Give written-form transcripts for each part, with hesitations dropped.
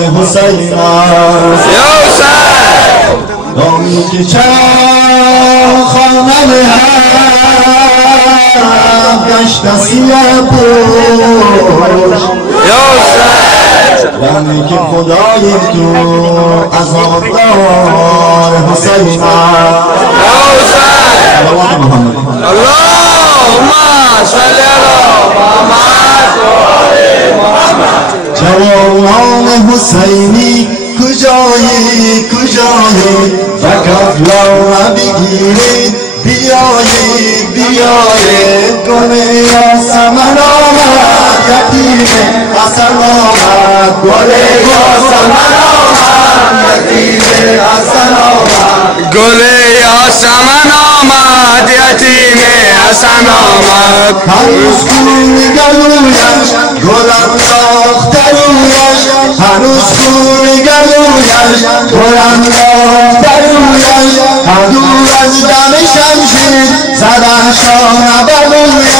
حسین است دامی که چند خانم هم گشت سیه پوش یعنی که خدای تو عذابدار حسین است اللهم صل علی محمد. جوانان حسینی کجایی فقط لامه بگیرید بیایید گل یاسمن آمد یتیم حسن آمد گل یاسمن آمد یتیم حسن آمد گل یاسمن آمد یتیم حسن آمد هنوز خون گلویش گل انداخته رویش هنوز خون گلویش گل انداخته رویش هدور از دم شمشیر زدن شانه بمویش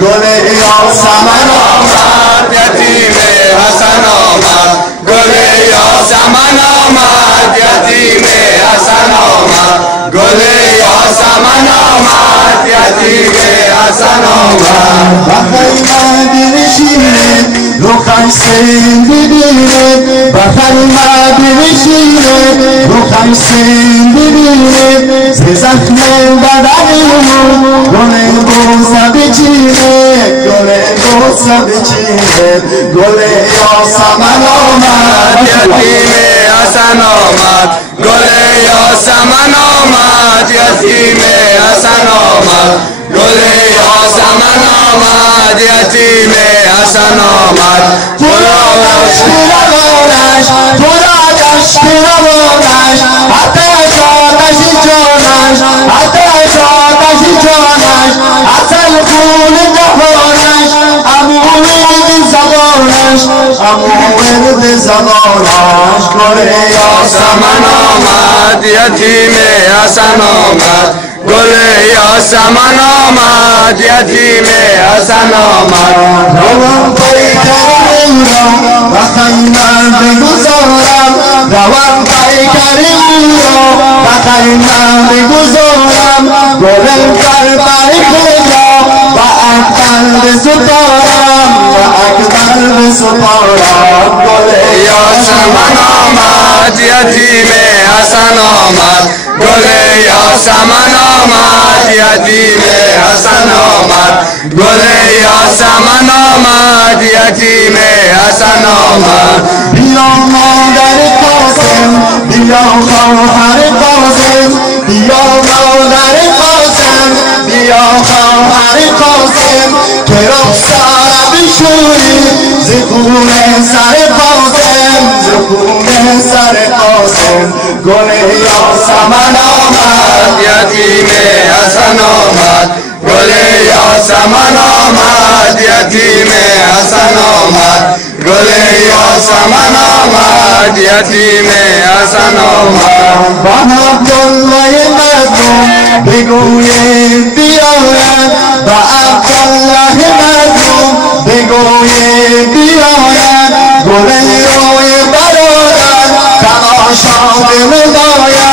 گل یاسمن آمد یتیم حسن آمد گل یاسمن آمد یتیم حسن آمد گل یاسمن آمد یتیم حسن آمد بخیر مدینه رو خمسین ببینه بخیر مدینه رو خمسین ببینه ز زخم بدنمون گل بوسه بچینه گل یاسمن آمد یتیم حسن آمد گل یاسمن آمد یتیم حسن آمد گل یاسمن آمد یتیم حسن آمد خدا گشت روانش آتش جانش اصل خون دهانش امورد زبانش گل یاسمن آمد یتیم حسن آمد گل یاسمن آمد یتیم حسن آمد روان پیکریم و خیمن بگذارم گل کربر خدا و اکبر بسپارم گل یاسمن آمد یتیم حسن آمد گل یاسمن آمد یتیم حسن آمد گل یاسمن آمد یتیم حسن آمد بیا مادر قاسم بیا خواهر قاسم بیا مادر قاسم بیا خواهر قاسم که رخسار بشوری ز خون سر قاسم گل یاسمن آمد یتیم حسن آمد گل یاسمن آمد یتیم حسن آمد گل یاسمن آمد یتیم حسن آمد با عبدالله مظلوم بگویید بیاید با عبدالله مظلوم بگویید بیاید گل روی برادر تماشا بنماید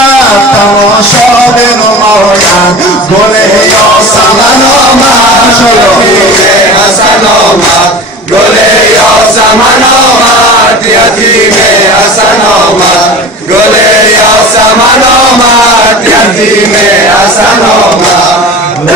گل یاسمن آمد یتیم حسن آمد گل یاسمن آمد یتیم حسن آمد گل یاسمن آمد یتیم حسن آمد